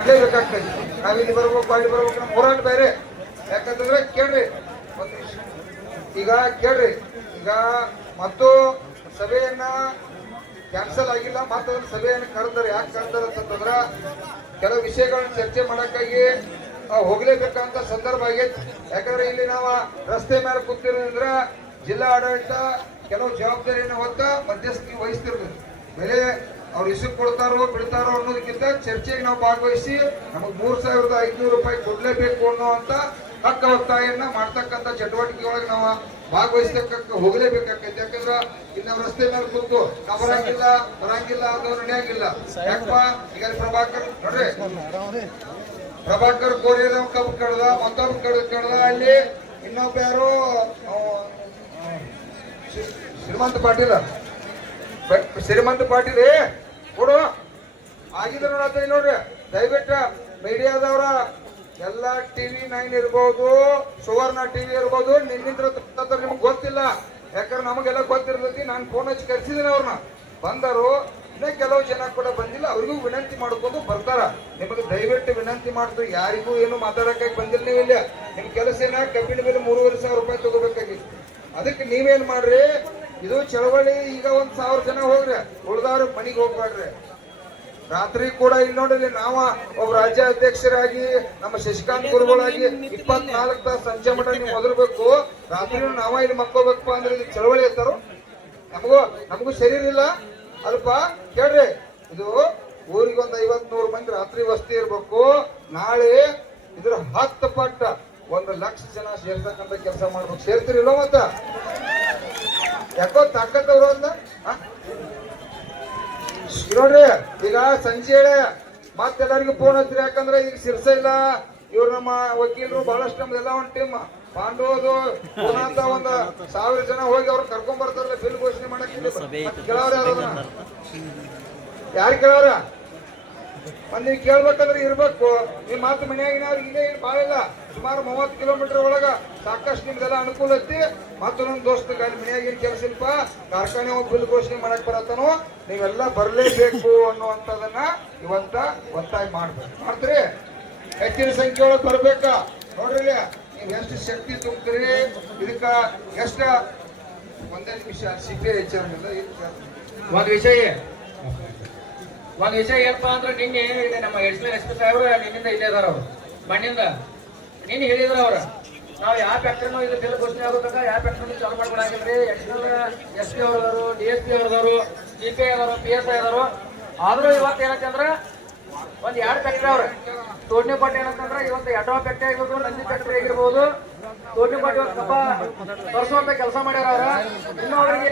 ಬೇಕಾಗ್ತದೆ. ನಾವಿಲ್ಲಿ ಬರ್ಬೇಕು ಅಲ್ಲಿ ಬರ್ಬೇಕು ನಮ್ಮ ಹೋರಾಟ ಬೇರೆ. ಯಾಕಂತಂದ್ರೆ ಕೇಳ್ರಿ ಒಂದ್ ನಿಮಿಷ, ಈಗ ಕೇಳ್ರಿ, ಈಗ ಮತ್ತು ಸಭೆಯನ್ನ ಕ್ಯಾನ್ಸಲ್ ಆಗಿಲ್ಲ, ಮತ್ತೊಂದು ಸಭೆಯನ್ನು ಕರೆದಾರೆ. ಯಾಕೆ ಕರೆದಾರೆ ಅಂತಂದ್ರ ಕೆಲವು ವಿಷಯಗಳನ್ನ ಚರ್ಚೆ ಮಾಡಕ್ಕಾಗಿ ಹೋಗ್ಲೇಬೇಕಂತ ಸಂದರ್ಭ ಆಗೈತಿ. ಯಾಕಂದ್ರೆ ಇಲ್ಲಿ ನಾವು ರಸ್ತೆ ಮೇಲೆ ಕೂತಿರೋದ್ರಿಂದ ಜಿಲ್ಲಾ ಆಡಳಿತ ಕೆಲವು ಜವಾಬ್ದಾರಿಯನ್ನು ಹೊತ್ತ ಮಧ್ಯಸ್ಥಿಕೆ ವಹಿಸ್ತಿರ್ತದೆ. ಬೆಲೆ ಅವ್ರು ಇಷ್ಟು ಕೊಡ್ತಾರೋ ಬಿಡ್ತಾರೋ ಅನ್ನೋದಕ್ಕಿಂತ ಚರ್ಚೆಗೆ ನಾವು ಭಾಗವಹಿಸಿ ನಮಗ್ 3,500 ರೂಪಾಯಿ ಕೊಡ್ಲೇಬೇಕು ಅನ್ನುವಂತ ಹಕ್ಕ ಒತ್ತಾಯನ್ನ ಮಾಡ್ತಕ್ಕಂಥ ಚಟುವಟಿಕೆ ಒಳಗೆ ನಾವು ಭಾಗವಹಿಸ್ತಕ್ಕ ಹೋಗ್ಲೇಬೇಕಾಗೈತೆ. ಯಾಕಂದ್ರ ಇಲ್ಲಿ ನಾವು ರಸ್ತೆ ಮೇಲೆ ಕೂತು ನಾವು ಬರಂಗಿಲ್ಲ ಅದು ನಡೆಯಂಗಿಲ್ಲ. ಯಾಕಪ್ಪ ಈಗ ಪ್ರಭಾಕರ್ ನೋಡ್ರಿ, ಪ್ರಭಾಕರ್ ಕೋರಿಯದ ಕಬ್ಬು ಕಡ್ದ, ಮತ್ತೊಬ್ಬ ಕಡ್ದ, ಅಲ್ಲಿ ಇನ್ನೊಬ್ಬ ಯಾರು ಶ್ರೀಮಂತ ಪಾಟೀಲ್ ಕೊಡು ಆಗಿದ್ರು ನೋಡ್ರಿ. ದಯವಿಟ್ಟು ಮೀಡಿಯಾದವ್ರ ಎಲ್ಲ ಟಿವಿ 9 ಇರ್ಬೋದು, ಸುವರ್ಣ ಟಿವಿ ಇರ್ಬೋದು, ನಿನ್ನಿಂದ ನಿಮ್ಗೆ ಗೊತ್ತಿಲ್ಲ. ಯಾಕಂದ್ರೆ ನಮಗೆಲ್ಲ ಗೊತ್ತಿರ್ತೈತಿ. ನಾನು ಫೋನ್ ಹಚ್ಚಿ ಕರ್ಸಿದ್ದೀನಿ ಅವ್ರನ್ನ, ಬಂದರು. ಇನ್ನೂ ಕೆಲವು ಜನ ಕೂಡ ಬಂದಿಲ್ಲ, ಅವ್ರಿಗೂ ವಿನಂತಿ ಮಾಡ್ಕೊಂಡು ಬರ್ತಾರ. ನಿಮಗೆ ದಯವಿಟ್ಟು ವಿನಂತಿ ಮಾಡ್ತೀವಿ, ಯಾರಿಗೂ ಏನು ಮಾತಾಡಕ್ಕಾಗಿ ಬಂದಿಲ್ಲ. ನೀವು ಇಲ್ಲ, ನಿಮ್ ಕೆಲಸ ಏನ ಕಬ್ಬಿನ ಮೇಲೆ 3,500 ರೂಪಾಯಿ ತಗೋಬೇಕಾಗಿತ್ತು. ಅದಕ್ಕೆ ನೀವೇನ್ ಮಾಡ್ರಿ, ಇದು ಚಳವಳಿ ಈಗ 1,000 ಜನ ಹೋಗ್ರಿ, ಉಳ್ದವ್ರ ಮನೆಗೆ ಹೋಗ್ಬೇಡ್ರಿ. ರಾತ್ರಿ ಕೂಡ ಇಲ್ಲಿ ನೋಡ್ರಿ, ನಾವ ಒಬ್ಬ ರಾಜ್ಯ ಅಧ್ಯಕ್ಷರಾಗಿ ನಮ್ಮ ಶಶಿಕಾಂತ್ ಗುರುಗಳಾಗಿ 24 ತಾಸು ಸಂಜೆ ಮಠ ನೀವು ಒದರ್ಬೇಕು. ರಾತ್ರಿ ನಾವ ಇಲ್ಲಿ ಮಕ್ಕೋಬೇಕಪ್ಪ ಅಂದ್ರೆ ಇದು ಚಳವಳಿ ಇರ್ತಾರೋ? ನಮಗೂ ಶರೀರ ಇಲ್ಲ ಅಲ್ಪ. ಕೇಳ್ರಿ, ಇದು ಊರಿಗೆ 50-100 ಮಂದಿ ರಾತ್ರಿ ವಸ್ತಿ ಇರ್ಬೇಕು. ನಾಳೆ ಇದ್ರ 10 ಪಟ್ಟ 1,00,000 ಜನ ಸೇರ್ತಕ್ಕಂಥ ಕೆಲಸ ಮಾಡ್ಬೇಕು. ಸೇರ್ತಿರಿಲ್ಲ ಮತ್ತ? ಯಾಕೋ ತಾಕತ್ತವ್ರು ಅಂತ ನೋಡ್ರಿ. ಈಗ ಸಂಜೆ ಹೇಳಿ ಮತ್ತೆಲ್ಲರಿಗೂ ಫೋನ್ ಹಚ್ಚಿರಿ. ಯಾಕಂದ್ರೆ ಈಗ ಸಿರ್ಸ ಇಲ್ಲ, ಇವ್ರು ನಮ್ಮ ವಕೀಲರು ಬಹಳಷ್ಟು ನಮ್ದೆಲ್ಲ ಒಂದು ಟೀಮ್ ಪಾಂಡವದು ಅಂತ 1,000 ಜನ ಹೋಗಿ ಅವ್ರು ಕರ್ಕೊಂಡ್ ಬರ್ತಾರಲ್ಲ ಬಿಲ್ ಘೋಷಣೆ ಮಾಡಕ್. ಕೇಳವ್ರ ಯಾರು ಕೇಳವ್ರ? ಮಂದಿ ಕೇಳ್ಬೇಕಂದ್ರೆ ಇರ್ಬೇಕು. ನಿಮ್ ಮಾತು ಮನೆಯಾಗಿನವ್ರು ಇಲ್ಲೇ ಬಾಳ ಇಲ್ಲ, ಸುಮಾರು 30 ಕಿಲೋಮೀಟರ್ ಒಳಗ ಸಾಕಷ್ಟು ನಿಮ್ದೆಲ್ಲ ಅನುಕೂಲ ಐತಿ. ಮತ್ತೊಂದೊಂದು ದೋಸ್ತ ಅಲ್ಲಿ ಮನೆಯಾಗಿನ ಕೆಲಸ ಇಲ್ಪ, ಕಾರ್ಖಾನೆ ಹೋಗಿ ಬಿಲ್ ಘೋಷಣೆ ಮಾಡಕ್ ಬರತ್ತಾನೋ, ನೀವೆಲ್ಲ ಬರ್ಲೇಬೇಕು ಅನ್ನುವಂಥದನ್ನ ಇವತ್ತ ಒತ್ತಾಯ ಮಾಡ್ತೀರಿ. ಹೆಚ್ಚಿನ ಸಂಖ್ಯೆ ಒಳಗೆ ಬರ್ಬೇಕ. ನೋಡ್ರಿ, ನೀವ್ ಎಷ್ಟು ಶಕ್ತಿ ತುಂಬ್ತೀರಿ ಇದಕ್ಕ. ಎಷ್ಟ ಒಂದೇ ನಿಮಿಷ ಸಿಪಿ ಹೆಚ್ಚಿರಂಗಿಲ್ಲ. ಒಂದ್ ವಿಷಯ ಏನಪ್ಪಾ ಅಂದ್ರೆ, ನಿನ್ನೆ ನಮ್ಮ ಎಡಿಷನಲ್ ಎಸ್ ಪಿ ಸಾಹೇಬ್ರು ನಿನ್ನಿಂದ ಇಲ್ಲೇ ಅದಾರ. ಅವ್ರು ಮಣ್ಣಿಂದ ನಿನ್ನೆ ಹೇಳಿದ್ರು ಅವ್ರ, ನಾವು ಯಾವ ಫ್ಯಾಕ್ಟ್ರಿನೂ ಇದು ಬಿಲ್ ಘೋಷಣೆ ಆಗೋತಕ್ಕ ಯಾವ ಫ್ಯಾಕ್ಟ್ರಿ ಚಾಲು ಮಾಡ್ಕೊಳಂಗಿಲ್ರಿ. ಎಡಿಷನಲ್ ಎಸ್ ಪಿ ಅವ್ರದಾರು, DSP ಅವ್ರದಾರು, CPI ಅದಾರು, PSI ಅದಾರು. ಆದ್ರೂ ಇವತ್ತು ಏನಂತಂದ್ರ ಒಂದ್ 2 ಫ್ಯಾಕ್ಟ್ರಿ ಅವ್ರ ತೋಡ್ನಿ ಪಾಟಿ ಏನಂತಂದ್ರ ಇವತ್ತು ಎಟೋ ಫ್ಯಾಕ್ಟ್ರಿ ಆಗಿರ್ಬೋದು, ನಂದಿ ಫ್ಯಾಕ್ಟ್ರಿ ಆಗಿರ್ಬೋದು, ತೋಡ್ನಿ ಪಾಟಿ ಒಂದು ಕಬ್ಬ ತರಿಸುವಂತ ಕೆಲಸ ಮಾಡ್ಯಾರ ಅವ್ರ. ಇನ್ನು ಅವ್ರಿಗೆ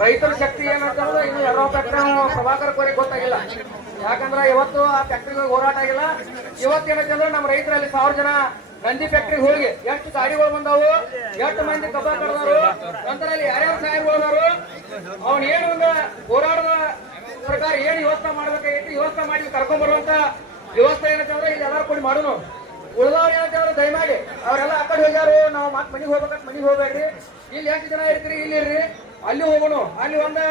ರೈತರ ಶಕ್ತಿ ಏನಂತಂದ್ರೆ ಇನ್ನು ಎಟೋ ಫ್ಯಾಕ್ಟ್ರಿ ಪ್ರಭಾಕರ್ ಕೋರಿಗೆ ಗೊತ್ತಾಗಿಲ್ಲ. ಯಾಕಂದ್ರ ಇವತ್ತು ಆ ಫ್ಯಾಕ್ಟ್ರಿಗೆ ಹೋರಾಟ ಆಗಿಲ್ಲ. ಇವತ್ತೇನಂತಂದ್ರೆ ನಮ್ಮ ರೈತರಲ್ಲಿ 1000 ಜನ ನಂದಿ ಫ್ಯಾಕ್ಟ್ರಿಗೆ ಹೋಗಿ ಎಷ್ಟು ಗಾಡಿಗಳು ಬಂದಾವು, ಎಷ್ಟು ಮಂದಿ ಕಬ್ಬ ಕಡ್ದಾರು, ನಂತರಲ್ಲಿ ಯಾರ್ಯಾರು ಸಾಹೇಬ್ರು ಅವ್ನ ಏನು ಒಂದು ಹೋರಾಟದ ಸರ್ಕಾರ ಏನು ವ್ಯವಸ್ಥೆ ಮಾಡ್ಬೇಕಾಗಿತ್ತು, ವ್ಯವಸ್ಥೆ ಮಾಡಿ ಕರ್ಕೊಂಡ್ ಬರುವಂತ ವ್ಯವಸ್ಥೆ ಏನಂತಂದ್ರೆ ಇಲ್ಲಿ ಎಲ್ಲಾರು ಕೂಡಿ ಮಾಡೋನು. ಉಳಿದವ್ರು ಏನಂತಂದ್ರೆ ದಯಮಾಡಿ ಅವರೆಲ್ಲ ಆ ಕಡೆ ಹೋಗ್ಯಾರು, ನಾವು ಮತ್ ಮನೆಗೆ ಹೋಗ್ಬೇಕಂತ ಮನೆಗೆ ಹೋಗ್ಬೇಡ್ರಿ. ಇಲ್ಲಿ ಎಷ್ಟು ಜನ ಇರ್ತೀರಿ ಇಲ್ಲಿ ಇರ್ರಿ, ಅಲ್ಲಿ ಹೋಗೋಣ. ಅಲ್ಲಿ ಒಂದು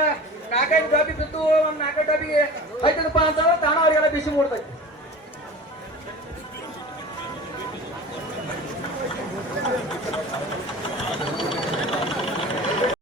4-5 ಡಬ್ಬಿ ಬಿದ್ದು, ಒಂದು 4 ಡಬ್ಬಿಗೆ 5 ರೂಪಾಯಿ ಅಂತಂದ್ರೆ ತಾಣ ಅವ್ರಿಗೆಲ್ಲ ಬಿಸಿ ಮೂಡ್ತೈತಿ.